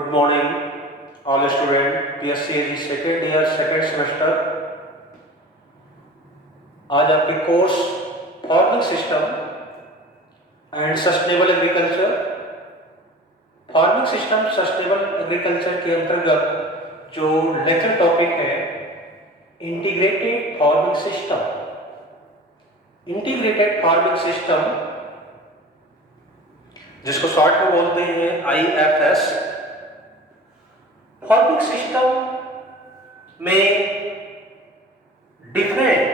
Good morning all student PSC second year second semester. आज आपके course farming system and sustainable agriculture, farming system sustainable agriculture के अंतर्गत जो lecture topic है integrated farming system. Integrated farming system जिसको short में बोलते हैं IFS। फार्मिंग सिस्टम में डिफरेंट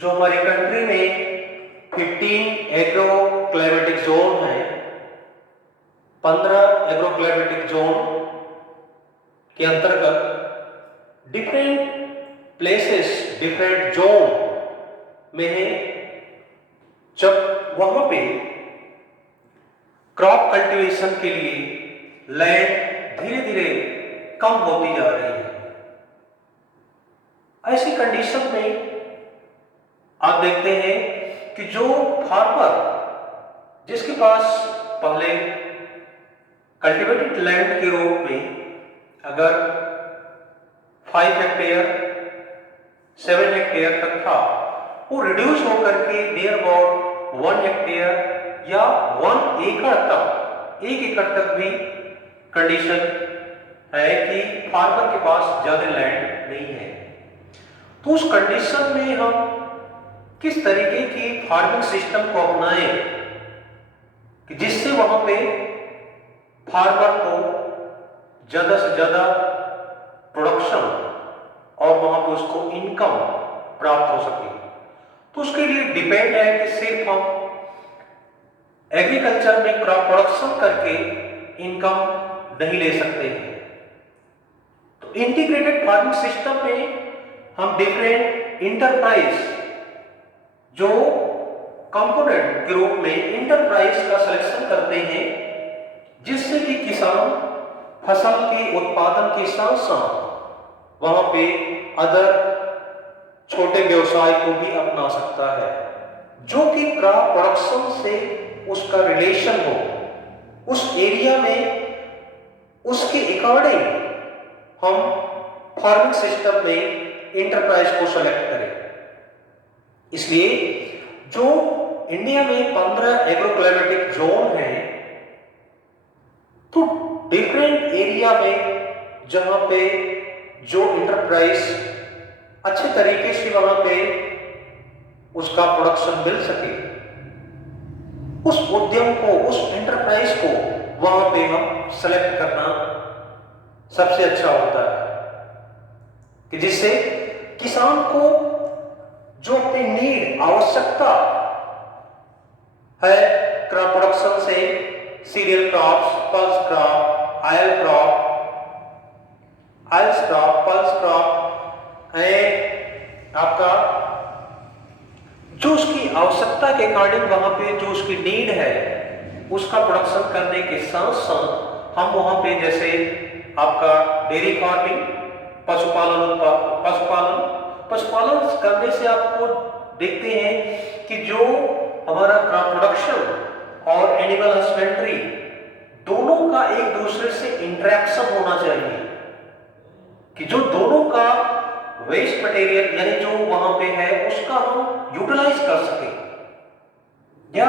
जो हमारी कंट्री में 15 एग्रो क्लाइमेटिक जोन है, 15 एग्रो क्लाइमेटिक जोन के अंतर्गत डिफरेंट प्लेसेस डिफरेंट जोन में है। जब वहां पे क्रॉप कल्टीवेशन के लिए लैंड धीरे धीरे कम होती जा रही है, ऐसी कंडीशन में आप देखते हैं कि जो फार्मर जिसके पास पहले कल्टीवेटेड लैंड के रूप में अगर 5 हेक्टेयर 7 हेक्टेयर तक था, वो रिड्यूस होकर के नियर अबाउट 1 हेक्टेयर या 1 एकड़ तक 1 एकड़ तक भी कंडीशन है कि फार्मर के पास ज्यादा लैंड नहीं है। तो उस कंडीशन में हम किस तरीके की फार्मिंग सिस्टम को अपनाएं कि जिससे वहां पे फार्मर को ज्यादा से ज्यादा प्रोडक्शन और वहां पे उसको इनकम प्राप्त हो सके। तो उसके लिए डिपेंड है कि सिर्फ हम एग्रीकल्चर में क्रॉप प्रोडक्शन करके इनकम नहीं ले सकते हैं। तो इंटीग्रेटेड फार्मिंग सिस्टम में हम डिफरेंट इंटरप्राइज जो कंपोनेंट के रूप में इंटरप्राइज का सिलेक्शन करते हैं, जिससे कि किसान फसल के उत्पादन के साथ साथ वहां पे अदर छोटे व्यवसाय को भी अपना सकता है, जो कि क्रॉप प्रोडक्शन से उसका रिलेशन हो, उस एरिया में उसके अकॉर्डिंग हम फार्मिंग सिस्टम में इंटरप्राइज को सेलेक्ट करें। इसलिए जो इंडिया में 15 एग्रो क्लाइमेटिक जोन है, तो डिफरेंट एरिया में जहां पे जो इंटरप्राइज अच्छे तरीके से वहां पे उसका प्रोडक्शन मिल सके, उस उद्यम को उस एंटरप्राइज को वहां पे हम सेलेक्ट करना सबसे अच्छा होता है कि जिससे किसान को जो अपनी नीड आवश्यकता है क्रॉप प्रोडक्शन से, cereal crops, pulse crop, oil crop, pulse crop and आपका जो उसकी आवश्यकता के अकॉर्डिंग वहां पे जो उसकी नीड है उसका प्रोडक्शन करने के साथ साथ हम वहां पे जैसे आपका डेयरी फार्मिंग, पशुपालन करने से आपको देखते हैं कि जो हमारा क्रॉप प्रोडक्शन और एनिमल हस्बेंड्री दोनों का एक दूसरे से इंटरेक्शन होना चाहिए, कि जो दोनों का वेस्ट मटेरियल यानी जो वहां पे है उसका हम यूटिलाइज कर सके, या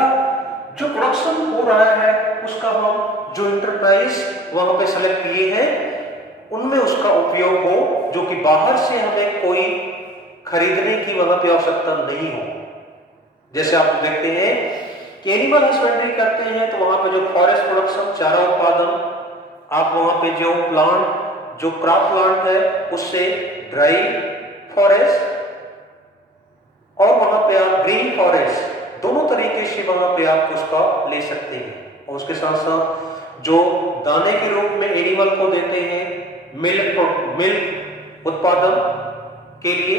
जो प्रोडक्शन हो रहा है उसका हम जो इंटरप्राइज वहां पे सेलेक्ट किए हैं उनमें उसका उपयोग हो, जो कि बाहर से हमें कोई खरीदने की वहां पे आवश्यकता नहीं हो। जैसे आप देखते हैं कि एनिमल हस्बेंड्री करते हैं तो वहां पे जो फॉरेस्ट प्रोडक्शन चारा उत्पादन, आप वहां पे जो प्लांट जो क्रॉप प्लांट है उससे ड्राई फॉरेस्ट और वहां पे आप ग्रीन फॉरेस्ट दोनों तरीके से वहां पे आप उसका ले सकते हैं। और उसके साथ साथ जो दाने के रूप में एनिमल को देते हैं मिल्क उत्पादन के लिए,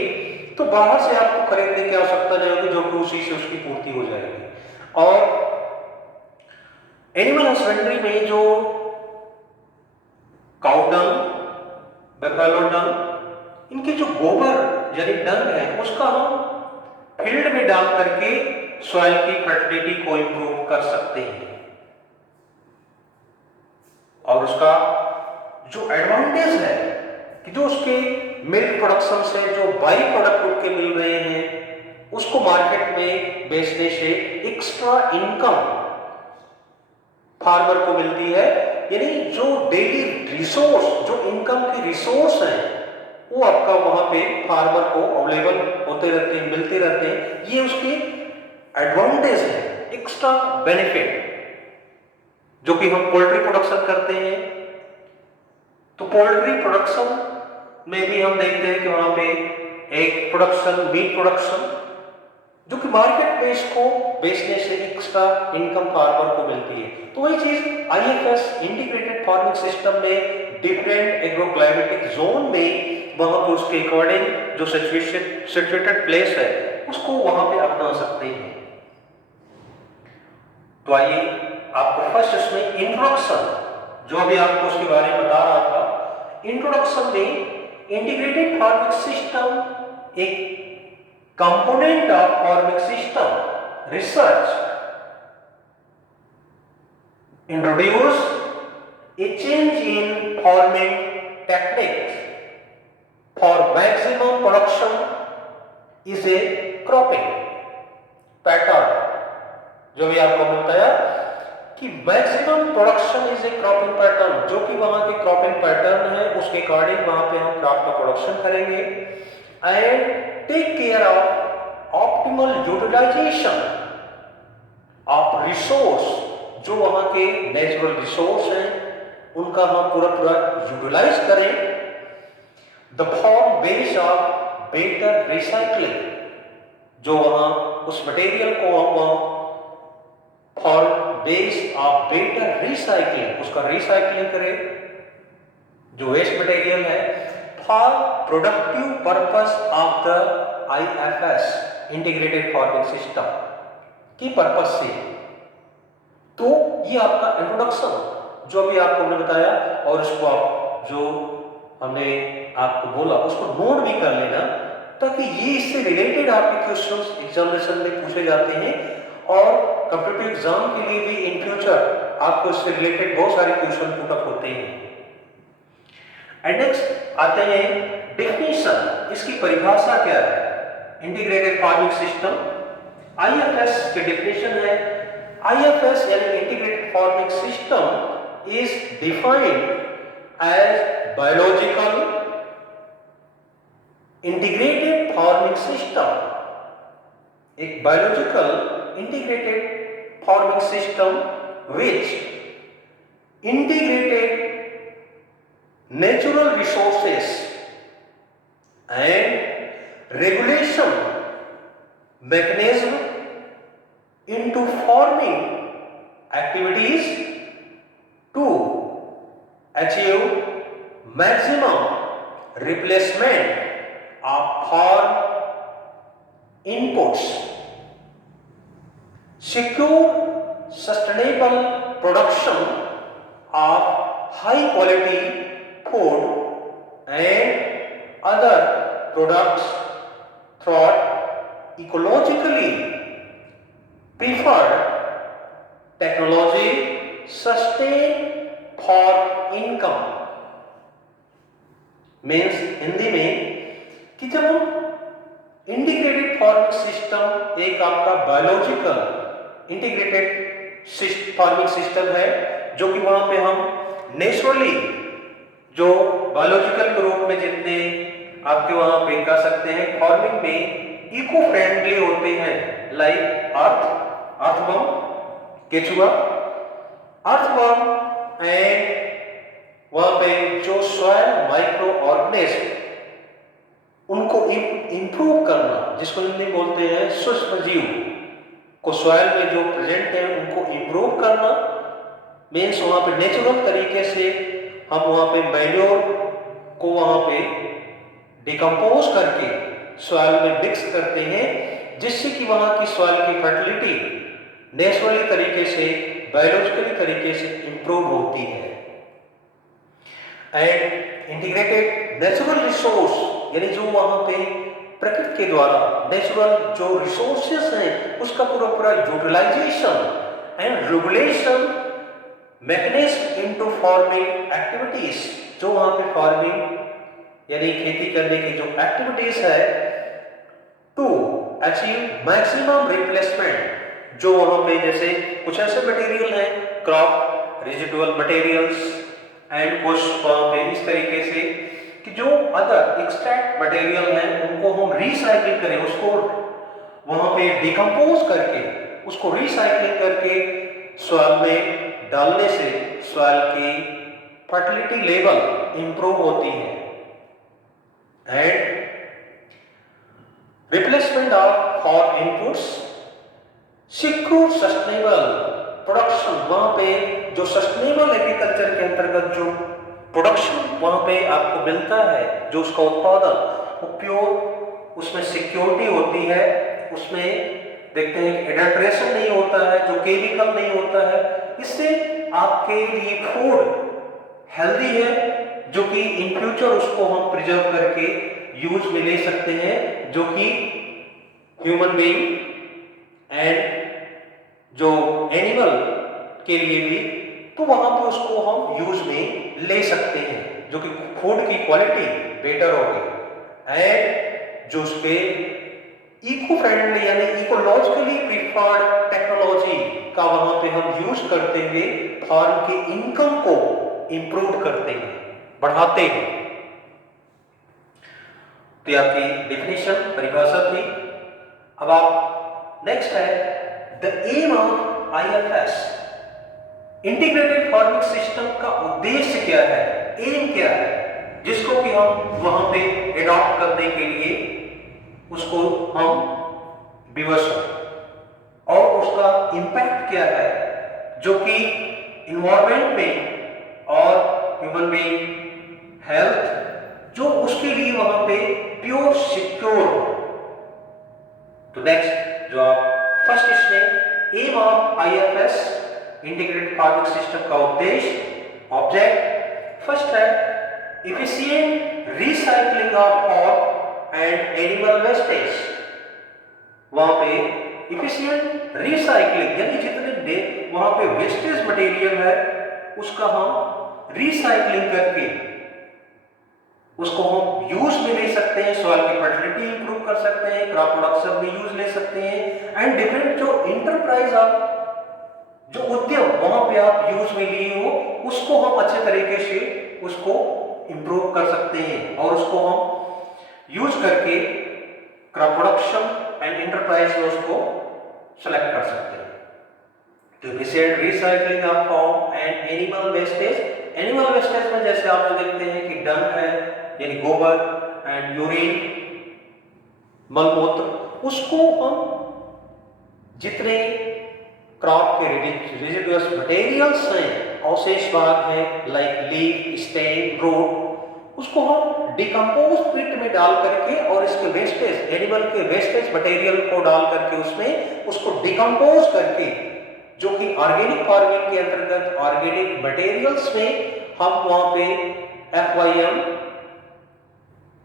तो बाहर से आपको खरीदने की आवश्यकता नहीं होगी, जो कि उसी से उसकी पूर्ति हो जाएगी। और एनिमल हस्बेंड्री में जो काउ डंग, बफेलो डंग, इनके जो गोबर यानी डंग है उसका हम फील्ड में डाल करके सॉइल की फर्टिलिटी को इंप्रूव कर सकते हैं। और उसका जो एडवांटेज है कि जो उसके मिल्क प्रोडक्शन से जो बाई प्रोडक्ट उठ के मिल रहे हैं उसको मार्केट में बेचने से एक्स्ट्रा इनकम फार्मर को मिलती है। यानी जो डेली रिसोर्स, जो इनकम की रिसोर्स है वो आपका वहां पे फार्मर को अवेलेबल होते रहते हैं, मिलते रहते हैं। ये उसकी एडवांटेज है, एक्स्ट्रा बेनिफिट। जो कि हम पोल्ट्री प्रोडक्शन करते हैं तो पोल्ट्री प्रोडक्शन में भी हम देखते हैं कि वहां पे एक प्रोडक्शन, मीट प्रोडक्शन, जो कि मार्केट में इसको बेचने से एक्स्ट्रा इनकम फार्मर को मिलती है। तो वही चीज आईएफएस इंटीग्रेटेड फार्मिंग सिस्टम में डिफरेंट एग्रोक्लाइमेटिक जोन में वहां पर उसके अकॉर्डिंग जो सिचुएटेड प्लेस है उसको वहां पे अपना सकते हैं। तो आइए आपको फर्स्ट इसमें इंट्रोडक्शन, जो अभी आपको उसके बारे में बता रहा था, इंट्रोडक्शन में इंटीग्रेटेड फार्मिंग सिस्टम एक component of farming system research introduce A change in farming techniques for maximum production is a cropping pattern. जो भी आपको बताया कि maximum production is a cropping pattern, जो कि वहां के क्रॉपिंग पैटर्न है उसके अकॉर्डिंग वहां पे हम क्रॉप का प्रोडक्शन करेंगे and take care of optimal utilisation of resource. जो वहां के नेचुरल रिसोर्स हैं उनका हम पूरा यूटिलाइज करें। The form base of better recycling, जो वहां उस मटेरियल को हम for base of better recycling, उसका रिसाइकलिंग करें जो वेस्ट मटेरियल है, for productive purpose of the IFS integrated farming system की पर्पस से। तो ये आपका इंट्रोडक्शन जो अभी आपको हमने बताया, और इसको आप जो हमने आपको बोला उसको नोट भी कर लेना, ताकि ये इससे रिलेटेड आपके क्वेश्चंस एग्जामिनेशन में पूछे जाते हैं और कॉम्पिटिटिव एग्जाम के लिए भी इन फ्यूचर आपको इससे रिलेटेड बहुत सारे क्वेश्चन पुट अप होते हैं। एंड नेक्स्ट आते हैं डेफिनेशन, इसकी परिभाषा क्या है। इंटीग्रेटेड फार्मिंग सिस्टम आईएफएस की डेफिनेशन है, आईएफएस यानी integrated farming system is defined as biological integrated farming system, एक biological integrated farming system which integrated natural resources and regulation mechanism into farming activities to achieve maximum replacement of farm inputs, secure sustainable production of high quality food and other products through ecologically preferred technology sustain for income। Means Hindi में कि जब हम integrated farming system, एक आपका biological integrated farming system है, जो कि वहां पे हम नेचुरली जो बायोलॉजिकल के रूप में जितने आपके वहां पे कह सकते हैं फार्मिंग में इको फ्रेंडली होते हैं, लाइक अर्थवर्म, केचुआ, अर्थवर्म एंड वहां पे जो सॉइल माइक्रो ऑर्गेनिज्म उनको इंप्रूव करना, जिसको हिंदी बोलते हैं सूक्ष्म जीव को सॉइल में जो प्रेजेंट है उनको इंप्रूव करना। मीन्स वहां पे नेचुरल तरीके से हम वहां पे मैन्योर को वहां पे डिकम्पोज करके सॉइल में मिक्स करते हैं, जिससे कि वहां की सॉइल की फर्टिलिटी नेचुरली तरीके से, बायोलॉजिकली तरीके से इंप्रूव होती है। एंड इंटीग्रेटेड नेचुरल रिसोर्स यानी जो वहां पे प्रकृति के द्वारा नेचुरल जो रिसोर्सेस हैं उसका पूरा utilisation and regulation mechanism into farming activities जो वहां पे फार्मिंग यानी खेती करने की जो एक्टिविटीज है, टू अचीव मैक्सिमम रिप्लेसमेंट, जो वहां पे जैसे कुछ ऐसे मटेरियल है क्रॉप रेजिडुअल मटेरियल्स एंड कुछ वहां पे इस तरीके से कि जो अदर एक्सट्रैक्ट मटेरियल है उनको हम रिसाइकिल करें, उसको वहां पे डिकम्पोज करके उसको रिसाइकिल करके सॉइल में डालने से सॉइल की फर्टिलिटी लेवल इंप्रूव होती है। And replacement of for inputs secure sustainable production, वहां पे जो सस्टेनेबल एग्रीकल्चर के अंतर्गत जो प्रोडक्शन वहां पे आपको मिलता है, जो उसका उत्पादन उपयोग उसमें सिक्योरिटी होती है, उसमें देखते हैं कि एडल्ट्रेशन नहीं होता है, जो केमिकल नहीं होता है, इससे आपके लिए फूड हेल्दी है, जो कि इन फ्यूचर उसको हम प्रिजर्व करके यूज में ले सकते हैं, जो कि ह्यूमन बीइंग एंड जो एनिमल के लिए भी, तो वहां पे उसको हम यूज में ले सकते हैं, जो कि फूड की क्वालिटी बेटर होगी एंड जो उसके इको फ्रेंडली यानी इकोलॉजिकली प्रिफर्ड टेक्नोलॉजी का वहां पे हम यूज करते हुए फार्म के इनकम को इंप्रूव करते हैं, बढ़ाते हैं। तो ये आपकी डेफिनेशन परिभाषा थी। अब आप नेक्स्ट है the aim of IFS, integrated farming system का उद्देश्य क्या है, एम क्या है, जिसको कि हम वहां पे एडॉप्ट करने के लिए उसको हम विवश हैं और उसका इंपैक्ट क्या है, जो कि इन्वायरमेंट में और ह्यूमन बीइंग हेल्थ, जो उसके लिए वहां पे प्योर सिक्योर। तो नेक्स्ट जो आप फर्स्ट इसमें aim of IFS integrated farming system का उद्देश्य, ऑब्जेक्ट फर्स्ट है efficient recycling of food and animal wastage, वहां पे इफिशिएंट रिसाइकलिंग यानी जितने वहां पे वेस्टेज मटेरियल है उसका हम रिसाइकलिंग करके उसको हम यूज में ले सकते हैं, सॉइल की फर्टिलिटी इंप्रूव कर सकते हैं, क्रॉप प्रोडक्शन में यूज ले सकते हैं एंड डिफरेंट जो इंटरप्राइज आप जो उद्यम वहां पे आप यूज में लिए हो उसको हम अच्छे तरीके से उसको इंप्रूव कर सकते हैं और उसको हम यूज करके क्रॉप प्रोडक्शन एंड इंटरप्राइज में उसको सेलेक्ट कर सकते हैं। तो efficient recycling of form and animal wastage, animal wastage में जैसे आप लोग देखते हैं कि डंग है यानी गोबर एंड यूरिन मलमूत्र, उसको हम जितने क्रॉप के रेजिडुअस मटेरियल्स हैं, अवशेष भाग हैं लाइक लीफ स्टेम रूट, उसको हम डिकम्पोज पिट में डाल करके और इसके वेस्टेज एनिमल के वेस्टेज मटेरियल को डाल करके उसमें उसको डिकम्पोज करके, जो कि ऑर्गेनिक फार्मिंग के अंतर्गत ऑर्गेनिक मटेरियल्स में हम वहां पे एफवाईएम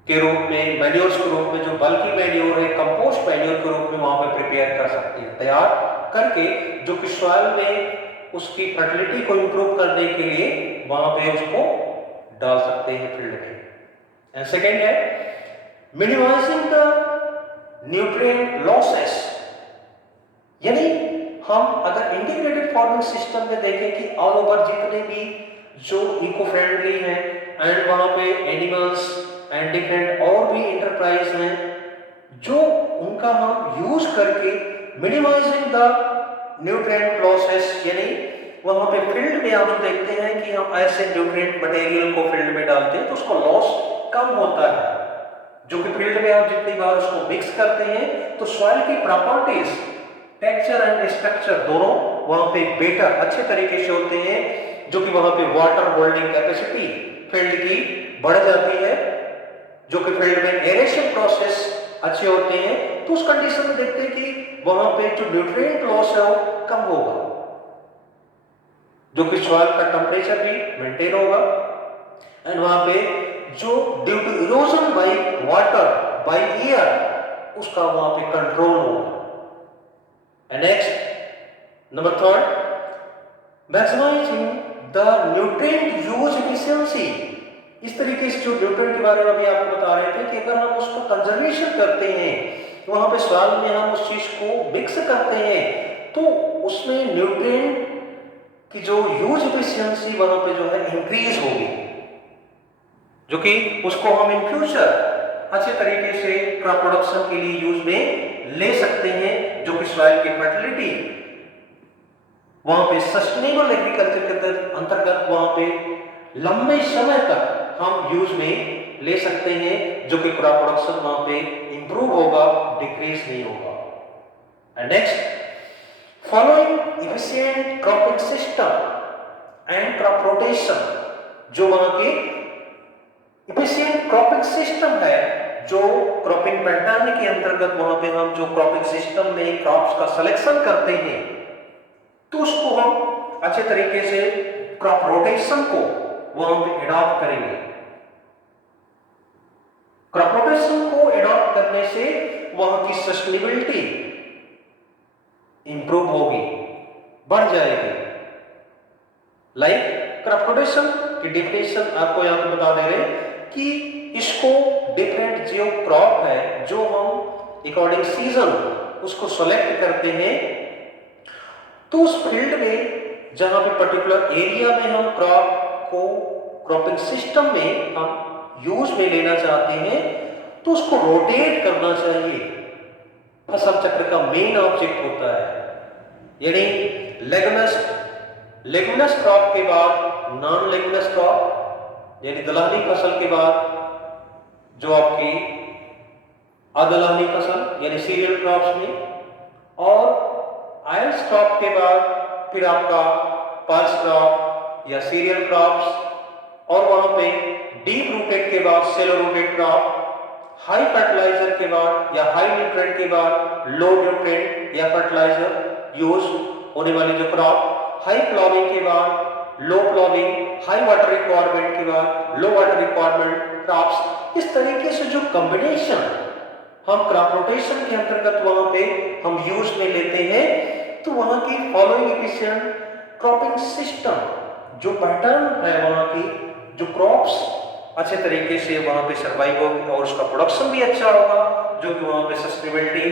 के रूप में, मैन्योर्स के रूप में, जो बल्कि मैन्योर है कंपोस्ट मैन्योर के रूप में वहां पे प्रिपेयर कर सकते हैं, तैयार करके, जो कि सॉइल में उसकी फर्टिलिटी को इंप्रूव करने के लिए वहां पे उसको डाल सकते हैं फील्ड में। एंड सेकेंड है मिनिमाइजिंग द न्यूट्रिएंट लॉसेस, यानी हम अगर इंटीग्रेटेड फार्मिंग सिस्टम में देखें कि ऑल ओवर जितने भी जो इको फ्रेंडली हैं एंड वहां पे एनिमल्स एंड डिफरेंट और भी इंटरप्राइज हैं, जो उनका हम यूज करके मिनिमाइजिंग द न्यूट्रिएंट लॉसेस, यानी वहां पे फील्ड में आप देखते हैं कि हम ऐसे न्यूट्रिएंट मटेरियल को फील्ड में डालते हैं तो उसका लॉस कम होता है, जो कि फील्ड में आप जितनी बार उसको मिक्स करते हैं तो सॉइल की प्रॉपर्टीज टेक्सचर एंड स्ट्रक्चर दोनों वहां पे बेटर अच्छे तरीके से होते हैं, जो कि वहां पे वाटर होल्डिंग कैपेसिटी फील्ड की बढ़ जाती है, जो कि फील्ड में एरेशन प्रोसेस अच्छे होते हैं, तो उस कंडीशन में देखते हैं कि वहां पे जो न्यूट्रिएंट लॉस है वो कम होगा, जो कि सॉइल का टेंपरेचर भी मेंटेन होगा एंड वहां पे जो due to erosion by water by air उसका वहां पे कंट्रोल होगा। And next number third, maximising the nutrient use efficiency, इस तरीके से जो न्यूट्रिएंट के बारे में अभी आपको बता रहे थे कि अगर हम उसको कंजर्वेशन करते हैं, वहां पे सॉइल में हम उस चीज को मिक्स करते हैं, तो उसमें न्यूट्रिएंट की जो यूज एफिशिएंसी वहां पे जो है इंक्रीज होगी, जो कि उसको हम इन फ्यूचर अच्छे तरीके से क्रॉप प्रोडक्शन के लिए यूज में ले सकते हैं, जो कि सॉइल की फर्टिलिटी वहां पे सस्टेनेबल एग्रीकल्चर के अंतर्गत वहां पे लंबे समय तक हम यूज में ले सकते हैं, जो कि क्रॉप प्रोडक्शन वहां पे इंप्रूव होगा, डिक्रीज नहीं होगा। And next, following efficient cropping system and crop rotation, जो वहां के एफिशिएंट क्रॉपिंग सिस्टम है, जो क्रॉपिंग पैटर्न के अंतर्गत वहां पे हम जो क्रॉपिंग सिस्टम में क्रॉप्स का सिलेक्शन करते हैं, तो उसको हम अच्छे तरीके से क्रॉप रोटेशन को वहां पे एडॉप्ट करेंगे। क्रॉप रोटेशन को एडॉप्ट करने से वहां की सस्टेनेबिलिटी इंप्रूव होगी, बढ़ जाएगी। लाइक क्रॉप रोटेशन की डेफिनेशन आपको यहां पे बता दे रहे हैं कि इसको डिफरेंट जो क्रॉप है, जो हम अकॉर्डिंग सीजन उसको सेलेक्ट करते हैं, तो उस फील्ड में जहां पे पर्टिकुलर एरिया में हम क्रॉप को क्रॉपिंग सिस्टम में हम यूज में लेना चाहते हैं, तो उसको रोटेट करना चाहिए। फसल चक्र का मेन ऑब्जेक्ट होता है, यानी लेगुमिनस क्रॉप के बाद नॉन लेगुमिनस क्रॉप, यानी दलहनी फसल के बाद जो आपकी अदलहनी फसल यानी सीरियल क्रॉप्स में, और आयल्स क्रॉप के बाद फिर आपका पल्स क्रॉप या सीरियल क्रॉप्स, और वहां पे डीप रूटेड के बाद shallow rooted crop, high fertiliser के बाद या हाई न्यूट्रिएंट के बाद लो न्यूट्रिएंट या फर्टिलाइजर यूज होने वाली जो क्रॉप, हाई प्लॉविंग के बाद लो प्लॉविंग, हाई वाटर रिक्वायरमेंट के बाद लो वाटर रिक्वायरमेंट क्रॉप्स। इस तरीके से जो कॉम्बिनेशन हम क्रॉप रोटेशन के अंतर्गत वहां पे हम यूज में लेते हैं, तो वहां की फॉलोइंग एफिशिएंट क्रॉपिंग सिस्टम जो पैटर्न है, वहां की जो क्रॉप्स अच्छे तरीके से वहां पे सर्वाइव होगी और उसका प्रोडक्शन भी अच्छा होगा, जो कि वहां पे सस्टेनेबिलिटी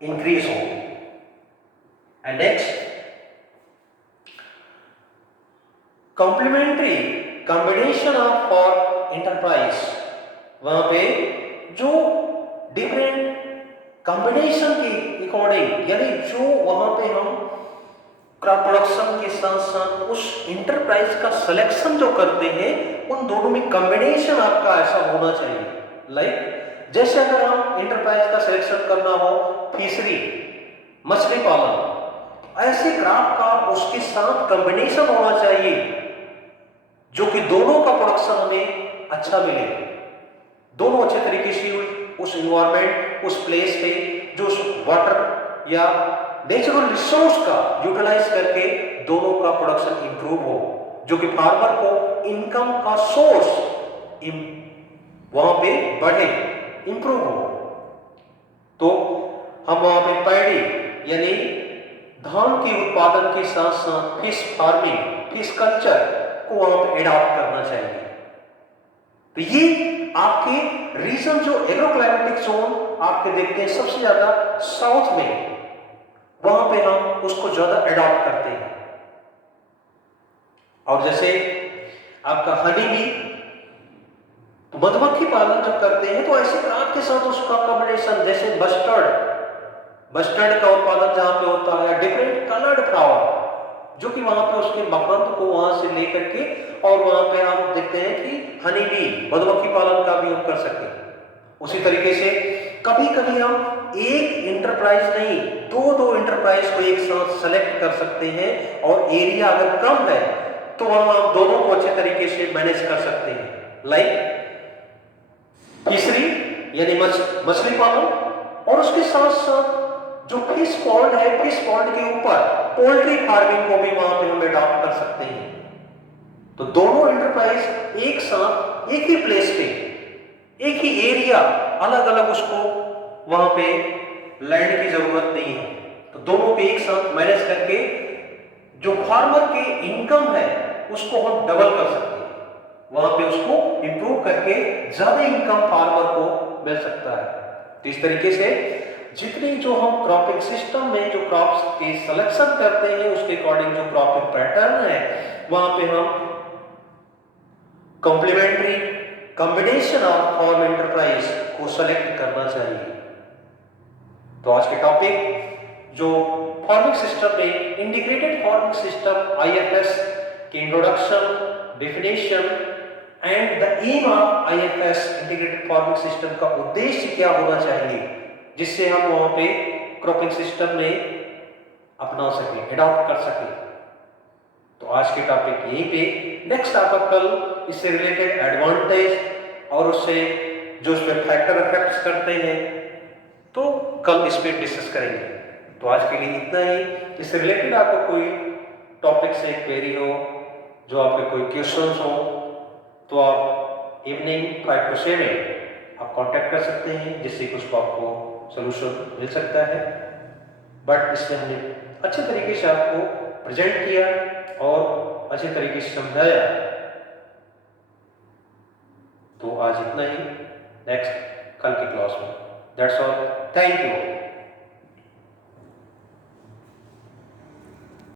इंक्रीज होगी। And next, complementary combination of for enterprise, वहां पे जो डिफरेंट कॉम्बिनेशन के अकॉर्डिंग, यानी जो वहां पे हम क्रॉप प्रोडक्शन के साथ साथ उस इंटरप्राइज का सिलेक्शन जो करते हैं, उन दोनों में कॉम्बिनेशन आपका ऐसा होना चाहिए। लाइक जैसे अगर हम इंटरप्राइज का सिलेक्शन करना हो फिशरी, मछली पालन, ऐसे क्रॉप का उसके साथ कॉम्बिनेशन होना चाहिए, जो कि दोनों का प्रोडक्शन हमें अच्छा मिले, दोनों अच्छे तरीके से उस एनवायरनमेंट, उस प्लेस पे जो उस वाटर या नेचुरल रिसोर्स का यूटिलाइज करके दोनों का प्रोडक्शन इंप्रूव हो, जो कि फार्मर को इनकम का सोर्स वहां पे बढ़े, इंप्रूव हो। तो हम वहां पे पैडी यानी धान के उत्पादन के साथ साथ फिश फार्मिंग, फिश कल्चर को वहां पे एडॉप्ट करना चाहिए। तो ये आपके रीजन जो एग्रोक्लाइमेटिक जोन आपके देखते हैं सबसे ज्यादा साउथ में, वहां पे हम उसको ज्यादा एडॉप्ट करते हैं। और जैसे आपका हनी बी, तो मधुमक्खी पालन जब करते हैं तो ऐसे क्रॉप के साथ उसका कॉम्बिनेशन, जैसे मस्टर्ड का उत्पादन जहां पे होता है, डिफरेंट कलर्ड फ्लावर, जो कि वहां पे उसके मकरंद को वहां से लेकर के, और वहां पे हम देखते हैं कि हनी बी, मधुमक्खी पालन का भी हम कर सकते हैं। उसी तरीके से कभी कभी हम एक इंटरप्राइज नहीं, दो इंटरप्राइज को एक साथ सेलेक्ट कर सकते हैं, और एरिया अगर कम है तो वहां हम दोनों को अच्छे तरीके से मैनेज कर सकते हैं। लाइक फिशरी यानी मछली पालन, और उसके साथ साथ जो फिश पॉन्ड है, फिश पॉन्ड के ऊपर पोल्ट्री फार्मिंग को भी वहां पे हम अडॉप्ट कर सकते हैं। तो दोनों इंटरप्राइज एक साथ एक ही प्लेस पे, एक ही एरिया, अलग अलग उसको वहां पे लैंड की जरूरत नहीं है, तो दोनों पे एक साथ मैनेज करके जो फार्मर की इनकम है उसको हम डबल कर सकते हैं। वहां पे उसको इंप्रूव करके ज्यादा इनकम फार्मर को मिल सकता है। तो इस तरीके से जितनी जो हम क्रॉपिंग सिस्टम में जो क्रॉप्स के सिलेक्शन करते हैं उसके अकॉर्डिंग जो क्रॉपिंग पैटर्न है वहां पे हम complementary combination of farm enterprise को सेलेक्ट करना चाहिए। तो आज के टॉपिक जो फार्मिंग सिस्टम में इंटीग्रेटेड फार्मिंग सिस्टम आईएफएस की introduction, definition and the aim of IFS integrated farming system का उद्देश्य क्या होना चाहिए जिससे हम वहां पे क्रॉपिंग सिस्टम में अपना सके, एडॉप्ट कर सके। तो आज के टॉपिक यहीं पे, नेक्स्ट टॉपिक कल इससे रिलेटेड एडवांटेज और उससे जो उसमें फैक्टर इफेक्ट्स करते हैं तो कल इस पे डिस्कस करेंगे। तो आज के लिए इतना ही। इससे रिलेटेड आपको कोई टॉपिक से क्वेरी हो, जो आपके कोई क्वेश्चंस हो, तो आप इवनिंग 5 to 7 आप कांटेक्ट कर सकते हैं जिससे कुछ आपको सोल्यूशन मिल सकता है। बट इसमें हमने अच्छे तरीके से आपको प्रेजेंट किया और अच्छे तरीके से समझाया। तो आज इतना ही, नेक्स्ट कल की क्लास में। That's all, thank you.